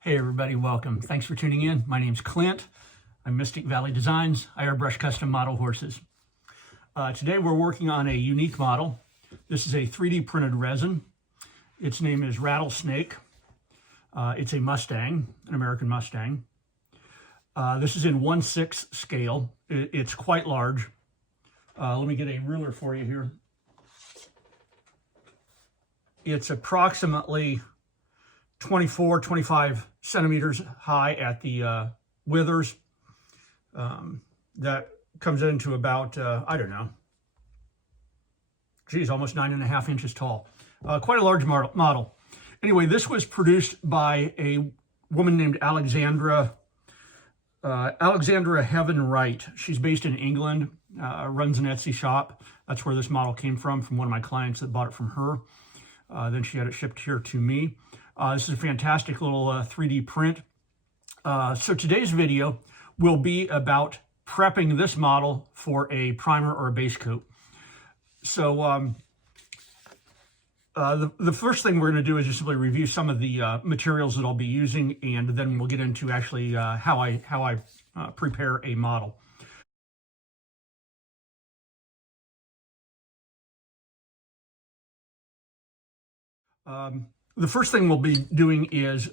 Hey everybody, welcome. Thanks for tuning in. My name's Clint. I'm Mystic Valley Designs. I airbrush custom model horses. Today we're working on a unique model. This is a 3D printed resin. Its name is Rattlesnake. It's a Mustang, an American Mustang. This is in 1/6 scale. It's quite large. Let me get a ruler for you here. It's approximately 24, 25 centimeters high at the withers. That comes into about, I don't know, geez, almost 9.5 inches tall. Quite a large model. Anyway, this was produced by a woman named Alexandra Heaven-Wright. She's based in England, runs an Etsy shop. That's where this model came from one of my clients that bought it from her. Then she had it shipped here to me. This is a fantastic little 3D print. So today's video will be about prepping this model for a primer or a base coat. So the first thing we're going to do is just simply review some of the materials that I'll be using, and then we'll get into actually how I prepare a model. The first thing we'll be doing is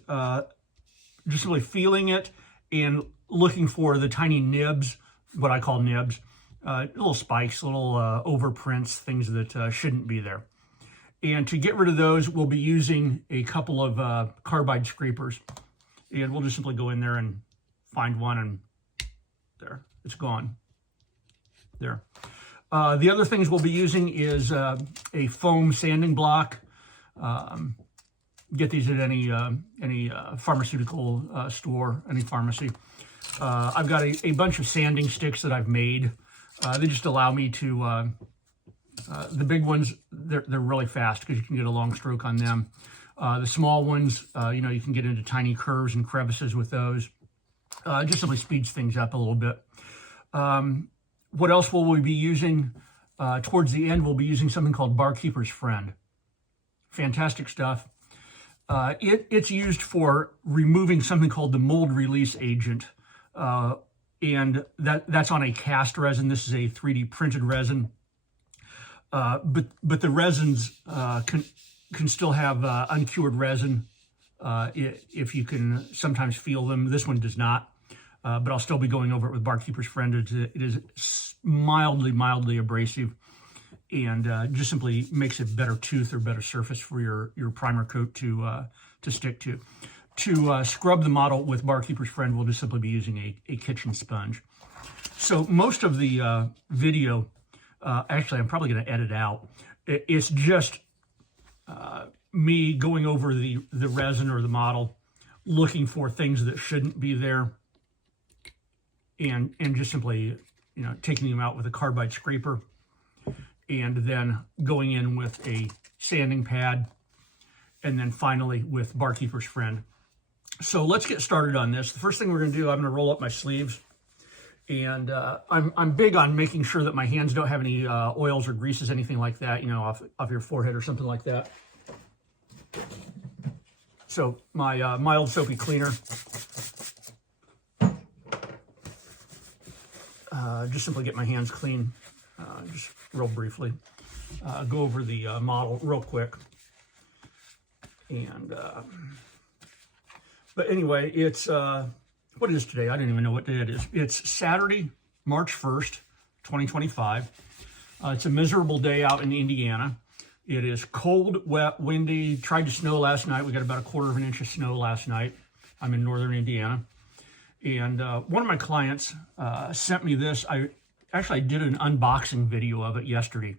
just simply feeling it and looking for the tiny nibs, what I call nibs, little spikes, little overprints, things that shouldn't be there. And to get rid of those, we'll be using a couple of carbide scrapers. And we'll just simply go in there and find one, and there, it's gone. There. The other things we'll be using is a foam sanding block. Get these at any pharmaceutical store, any pharmacy. I've got a bunch of sanding sticks that I've made. They just allow me to, the big ones, they're really fast because you can get a long stroke on them. The small ones, you can get into tiny curves and crevices with those. Just simply speeds things up a little bit. What else will we be using? Towards the end, we'll be using something called Barkeeper's Friend. Fantastic stuff. It's used for removing something called the mold release agent, and that's on a cast resin. This is a 3D printed resin, but the resins can still have uncured resin if you can sometimes feel them. This one does not, but I'll still be going over it with Barkeeper's Friend. It is mildly abrasive, and just simply makes a better tooth or better surface for your primer coat to stick to. To scrub the model with Barkeeper's Friend, we'll just simply be using a kitchen sponge. So most of the video, actually I'm probably going to edit out. It's just me going over the resin or the model, looking for things that shouldn't be there, and just simply taking them out with a carbide scraper, and then going in with a sanding pad, and then finally with Barkeeper's Friend. So let's get started on this. The first thing we're going to do, I'm going to roll up my sleeves, and I'm big on making sure that my hands don't have any oils or greases, anything like that, off your forehead or something like that. So my mild soapy cleaner, just simply get my hands clean, just real briefly. Go over the model real quick. And but anyway, it's what is today? I don't even know what day it is. It's Saturday, March 1st, 2025. It's a miserable day out in Indiana. It is cold, wet, windy. Tried to snow last night. We got about 1/4 inch of snow last night. I'm in northern Indiana. And one of my clients sent me this. I did an unboxing video of it yesterday,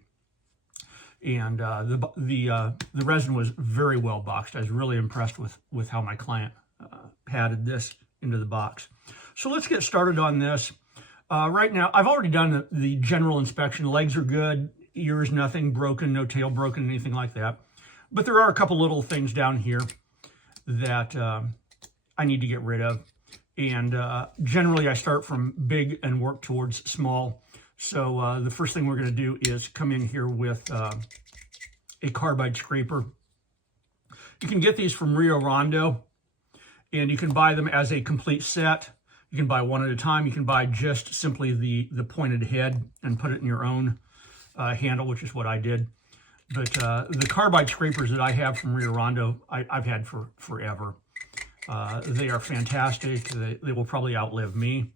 and the resin was very well boxed. I was really impressed with how my client padded this into the box. So let's get started on this. Right now, I've already done the general inspection. Legs are good, ears nothing broken, no tail broken, anything like that. But there are a couple little things down here that I need to get rid of. And generally I start from big and work towards small. So the first thing we're going to do is come in here with a carbide scraper. You can get these from Rio Rondo, And you can buy them as a complete set. You can buy one at a time. You can buy just simply the pointed head and put it in your own handle, which is what I did. But the carbide scrapers that I have from Rio Rondo, I've had for forever. They are fantastic. They will probably outlive me.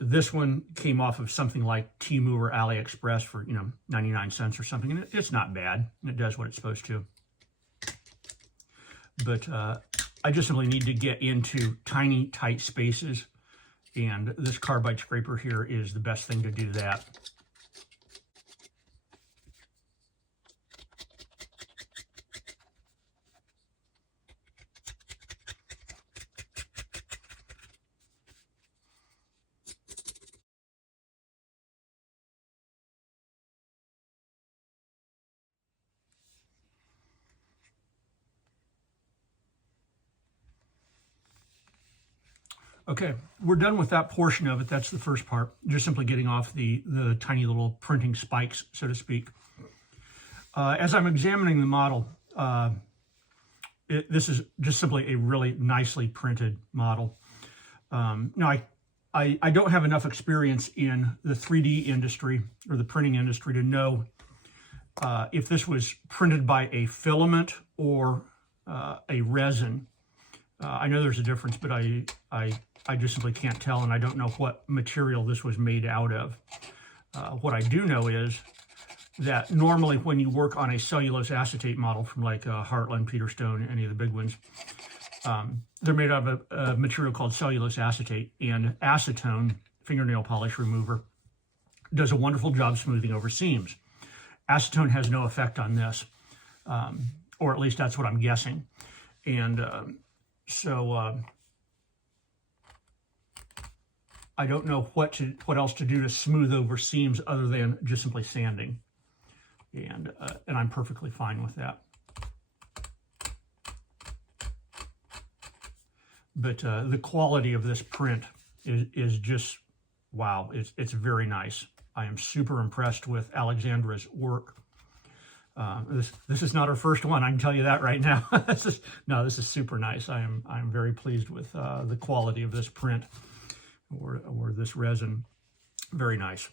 This one came off of something like Temu or AliExpress for 99 cents or something, and it's not bad. It does what it's supposed to. But I just simply need to get into tiny, tight spaces, and this carbide scraper here is the best thing to do that. Okay, we're done with that portion of it. That's the first part, just simply getting off the tiny little printing spikes, so to speak. As I'm examining the model, this is just simply a really nicely printed model. Now, I don't have enough experience in the 3D industry or the printing industry to know if this was printed by a filament or a resin. I know there's a difference, but I just simply can't tell, and I don't know what material this was made out of. What I do know is that normally when you work on a cellulose acetate model from like Heartland, Peterstone, any of the big ones, they're made out of a material called cellulose acetate, and acetone, fingernail polish remover, does a wonderful job smoothing over seams. Acetone has no effect on this, or at least that's what I'm guessing. And so I don't know what else to do to smooth over seams other than just simply sanding, and I'm perfectly fine with that. But the quality of this print is just wow. It's very nice. I am super impressed with Alexandra's work. This is not her first one, I can tell you that right now. This is super nice. I'm very pleased with the quality of this print or this resin. Very nice.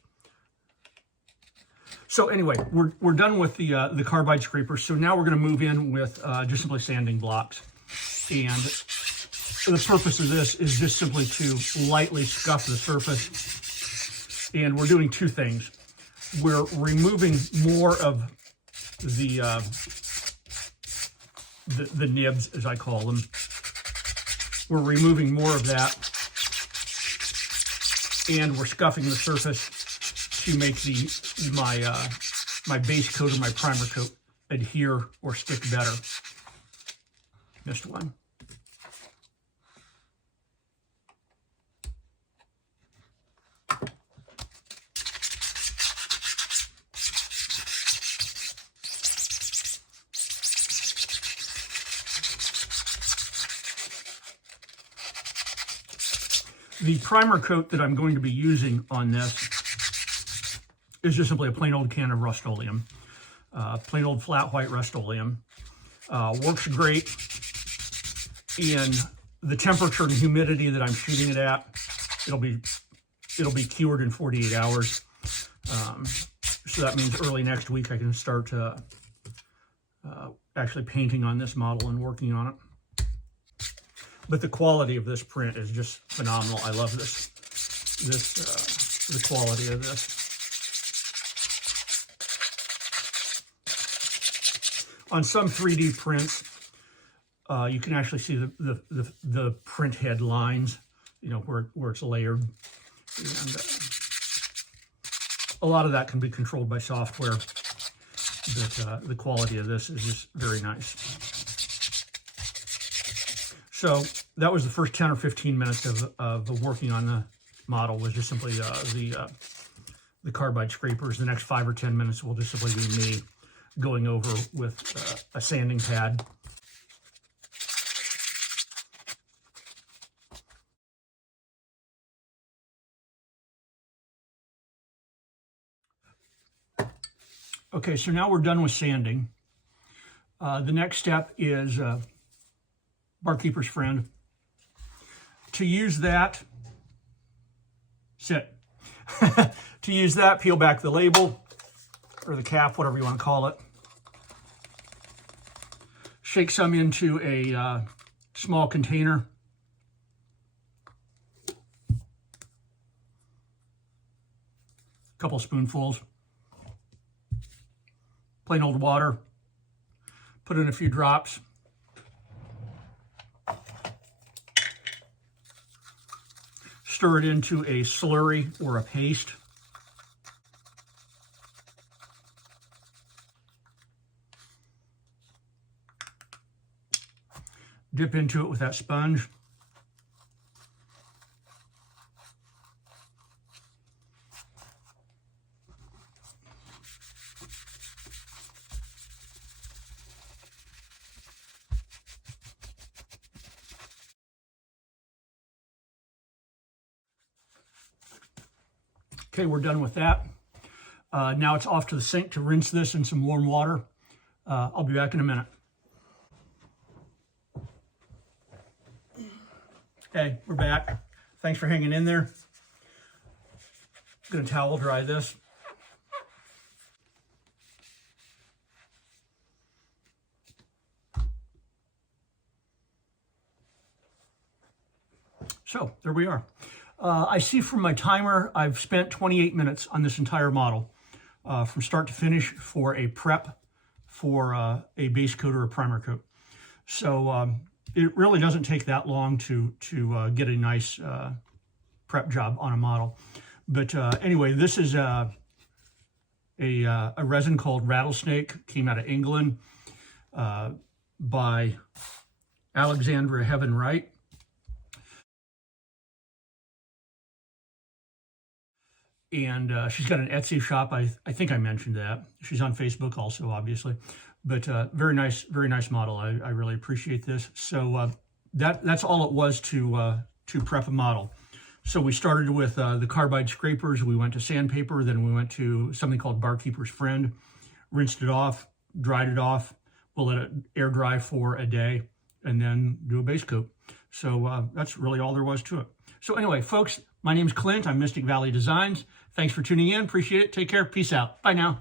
So anyway, we're done with the carbide scraper. So now we're going to move in with just simply sanding blocks. And the purpose of this is just simply to lightly scuff the surface. And we're doing two things. We're removing more of the nibs, as I call them. We're removing more of that, and we're scuffing the surface to make my base coat or my primer coat adhere or stick better. Missed one. The primer coat that I'm going to be using on this is just simply a plain old can of Rust-Oleum, plain old flat white Rust-Oleum. Works great in the temperature and humidity that I'm shooting it at. It'll be cured in 48 hours. So that means early next week I can start actually painting on this model and working on it. But the quality of this print is just phenomenal. I love the quality of this. On some 3D prints, you can actually see the print head lines, where it's layered. And a lot of that can be controlled by software, but the quality of this is just very nice. So that was the first 10 or 15 minutes of working on the model, was just simply the carbide scrapers. The next 5 or 10 minutes will just simply be me going over with a sanding pad. Okay, so now we're done with sanding. The next step is Barkeeper's Friend. To use that, sit. To use that, peel back the label, or the cap, whatever you want to call it. Shake some into a small container. Couple spoonfuls. Plain old water. Put in a few drops. Stir it into a slurry or a paste. Dip into it with that sponge. Okay, we're done with that. Now it's off to the sink to rinse this in some warm water. I'll be back in a minute. Okay, we're back. Thanks for hanging in there. I'm going to towel dry this. So, there we are. I see from my timer, I've spent 28 minutes on this entire model, from start to finish for a prep for a base coat or a primer coat. So it really doesn't take that long to get a nice prep job on a model. But anyway, this is a resin called Rattlesnake, came out of England by Alexandra Heaven-Wright. And she's got an Etsy shop. I think I mentioned that. She's on Facebook also, obviously. But very nice model. I really appreciate this. So that's all it was to prep a model. So we started with the carbide scrapers. We went to sandpaper. Then we went to something called Barkeeper's Friend. Rinsed it off, dried it off. We'll let it air dry for a day and then do a base coat. So that's really all there was to it. So anyway, folks, my name's Clint. I'm Mystic Valley Designs. Thanks for tuning in. Appreciate it. Take care. Peace out. Bye now.